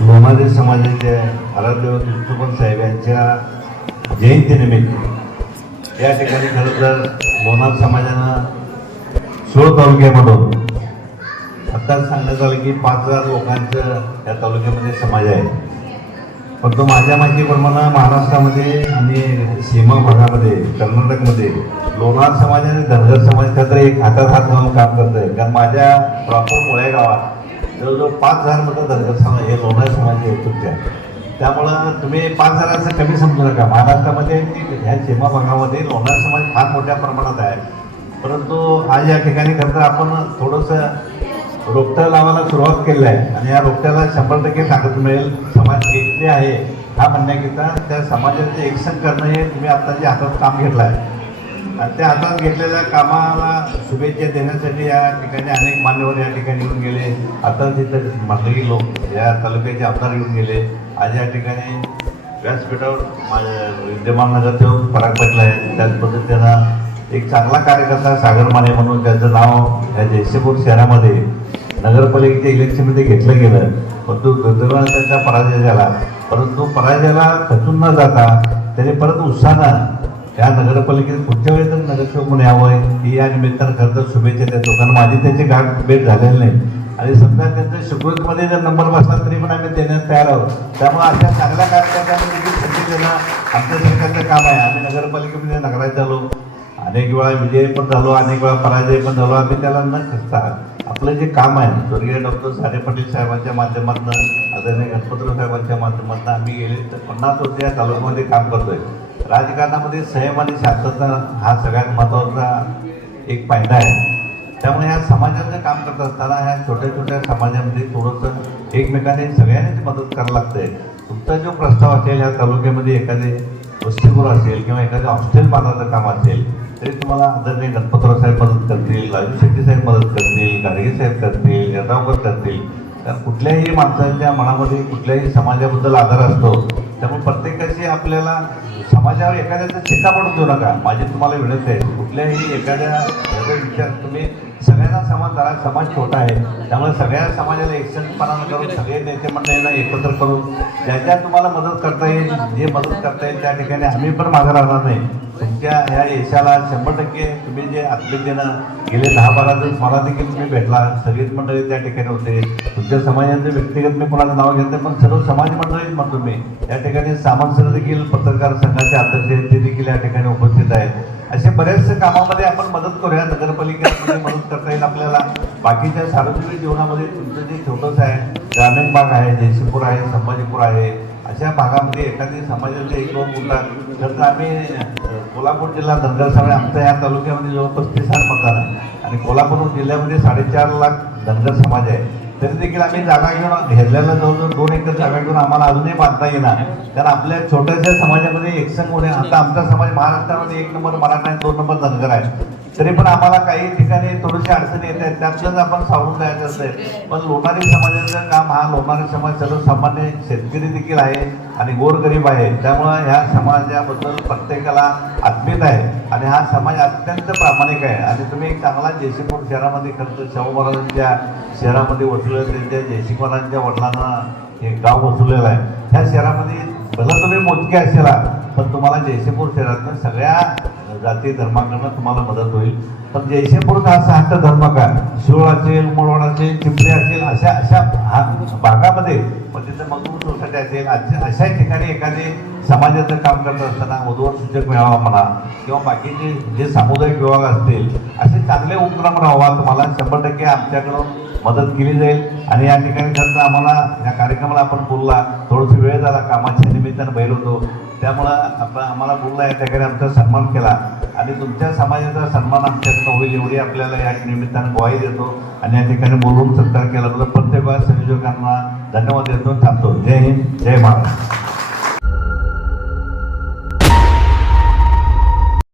लोणारी समाजाचे आराध्य विष्णुपंत साहेब यांच्या जयंतीनिमित्त या ठिकाणी खरं तर लोणार समाजानं सोळ तालुक्यामधून आता सांगण्यात आलं की पाच हजार लोकांचं या तालुक्यामध्ये समाज आहे. फक्त माझ्या माहितीप्रमाणे महाराष्ट्रामध्ये आणि सीमा भागामध्ये कर्नाटकमध्ये लोणार समाज आणि धनगर समाज खरं तर एक हातात हात घालून काम करत आहे कारण माझ्या प्रॉपर मुळे गावात जवळजवळ पाच हजार मतं धनगर समाज हे लोणार समाज आहेत तुमच्या त्यामुळं तुम्ही पाच हजाराचं कमी समजू नका. महाराष्ट्रामध्ये ह्या सीमा भागामध्ये लोणार समाज फार मोठ्या प्रमाणात आहे. परंतु आज या ठिकाणी खरं तर आपण थोडंसं रोपटं लावायला सुरुवात केली आहे. आणि या रोपट्याला शंभर टक्के ताकद मिळेल. समाज एकटे आहे हा म्हणण्याकरिता त्या समाजाचे एकसन करणं हे तुम्ही आता जे हातात काम घेतलं आहे त्या हातात घेतलेल्या कामाला शुभेच्छा देण्यासाठी या ठिकाणी अनेक मान्यवर या ठिकाणी येऊन गेले. आता तिथं मंडळी लोक या तालुक्याचे आमदार येऊन गेले. आज या ठिकाणी व्यासपीठावर माझ्या विद्यमान नगरसेवक पराग पडला आहे त्याच पद्धतीनं एक चांगला कार्यकर्ता सागर माने म्हणून त्याचं नाव या जयसिंगपूर शहरामध्ये नगरपालिकेच्या इलेक्शनमध्ये घेतलं गेलं. परंतु दुर्दैवानं त्यांचा पराजय झाला. परंतु पराजयाला खचून न जाता त्याने परत उत्साहानं या नगरपालिकेत पुढच्या वेळेस नगरसेवक म्हणून यावं ही या निमित्तानं खरं तर शुभेच्छा देतो कारण माझी त्यांची गाठ भेट झालेली नाही. आणि समजा त्यांचं सुकृतमध्ये जर नंबर बसला तरी पण आम्ही देण्यास तयार आहोत. त्यामुळे अशा चांगल्या कार्यकर्त्यांना देखील संधी देणं आमच्या सरकारचं काम आहे. आम्ही नगरपालिकेमध्ये नगरात झालो. अनेक वेळा विजय पण झालो अनेक वेळा पराजय पण झालो. आम्ही त्याला न खचता आपलं जे काम आहे स्वर्गीय डॉक्टर सारे पाटील साहेबांच्या माध्यमातून आदरणीय गणपतराव साहेबांच्या माध्यमातून आम्ही गेले तर पन्नास वर्ष या तालुक्यामध्ये काम करतोय. राजकारणामध्ये संयम आणि शांतता हा सगळ्यात महत्त्वाचा एक फायदा आहे. त्यामुळे ह्या समाजाचं काम करत असताना ह्या छोट्या छोट्या समाजामध्ये थोडंसं एकमेकाने सगळ्यांनीच मदत करायला लागतंय. तुमचा जो प्रस्ताव असेल ह्या तालुक्यामध्ये एखादे वसतिगृह असेल किंवा एखादे हॉस्टेल बांधायचं काम असेल तरी तुम्हाला आदरणीय गणपतराव साहेब मदत करतील राजू शेट्टी साहेब मदत करतील गाडगे साहेब करतील यड्रावकर कारण कुठल्याही माणसाच्या मनामध्ये कुठल्याही समाजाबद्दल आधार असतो त्यामुळे प्रत्येकाशी आपल्याला समाजावर एखाद्याचा चिंता पडून देऊ नका. माझी तुम्हाला विनंती आहे कुठल्याही एखाद्या याचा विचार तुम्ही सगळ्यांना समाज करा समाज छोटा आहे त्यामुळे सगळ्या समाजाला एकसंतपणानं करून सगळे नेते मंडळींना एकत्र करून ज्या ज्या तुम्हाला मदत करता येईल जे मदत करता येईल त्या ठिकाणी आम्ही पण मागं राहणार नाही. तुमच्या या यशाला शंभर टक्के तुम्ही जे आत्मीयतेनं गेले दहा बारा दिवस मला देखील तुम्ही भेटला. सगळीच मंडळी त्या ठिकाणी होते. तुमच्या समाजाचं व्यक्तिगत मी कोणाचं नाव घेत नाही पण सर्व समाज मंडळीच म्हणतो मी या ठिकाणी सामान सर देखील पत्रकार संघाचे अध्यक्ष ते देखील या ठिकाणी उपस्थित आहेत. असे बऱ्याचशा कामामध्ये आपण मदत करूया. नगरपालिकेमध्ये मदत करता येईल आपल्याला. बाकीच्या सार्वजनिक जीवनामध्ये तुमचं जे छोटंसं आहे ग्रामीण भाग आहे जयसिंगपूर आहे संभाजीपूर आहे अशा भागामध्ये एखादी समाजाचे एक दोन बोलतात तर आम्ही कोल्हापूर जिल्हा धनगर समाज आमच्या या तालुक्यामध्ये जवळपास तीस हजार मतदार आहे. आणि कोल्हापूर जिल्ह्यामध्ये साडेचार लाख धनगर समाज आहे. तरी देखील आम्ही जागा घेऊन घेतल्याला जवळजवळ दोन एकर जागा घेऊन आम्हाला अजूनही बांधता येणार कारण आपल्या छोट्याशा समाजामध्ये एकसंग होणे आता आमचा समाज महाराष्ट्रामध्ये एक नंबर मराठा आहे दोन नंबर धनगर आहे. तरी पण आम्हाला काही ठिकाणी थोडीशी अडचणी येत आहेत. त्यातलंच आपण सावरून जायचं असतंय पण लोणारी समाजाचं काम हा लोणारी समाज सर्वसामान्य शेतकरी देखील आहे आणि गोरगरीब आहे. त्यामुळं ह्या समाजाबद्दल प्रत्येकाला आत्मीयता आहे आणि हा समाज अत्यंत प्रामाणिक आहे. आणि तुम्ही एक चांगला जयसिंगपूर शहरामध्ये खर्च शाहू महाराजांच्या शहरामध्ये वसलेलं त्यांच्या जयसिंग महाराजांच्या वडिलांना हे गाव वसवलेलं आहे. ह्या शहरामध्ये भलं तुम्ही मोजके असेला पण तुम्हाला जयसिंगपूर शहरातनं सगळ्या जाती धर्माकडनं तुम्हाला मदत होईल. पण जयसिंगपूरचा हा हट्ट धर्म काय शिरोळ असेल मुळवड असेल चिपळे असेल अशा अशा हा भागामध्ये मग तिथं मजबूत सोसायटी असेल अशा अशा ठिकाणी एखादे समाजाचं काम करत असताना वधूवर सूचक मिळावा म्हणा किंवा बाकीचे जे सामुदायिक विभाग असतील असे चांगले उपक्रम राहावा तुम्हाला शंभर टक्के आमच्याकडून मदत केली जाईल. आणि या ठिकाणी खरं तर आम्हाला या कार्यक्रमाला आपण बोलला. थोडंसं वेळ झाला कामाच्या निमित्तानं बैल होतो. त्यामुळं आपण आम्हाला बोलला या ठिकाणी आमचा सन्मान केला. आणि तुमच्या समाजाचा सन्मान आमच्याकडं होईल एवढी आपल्याला या निमित्तानं ग्वाही देतो. आणि या ठिकाणी बोलून सत्कार केला. प्रत्येक संयोजकांना धन्यवाद देतो. थांबतो. जय हिंद. जय महाराष्ट्र.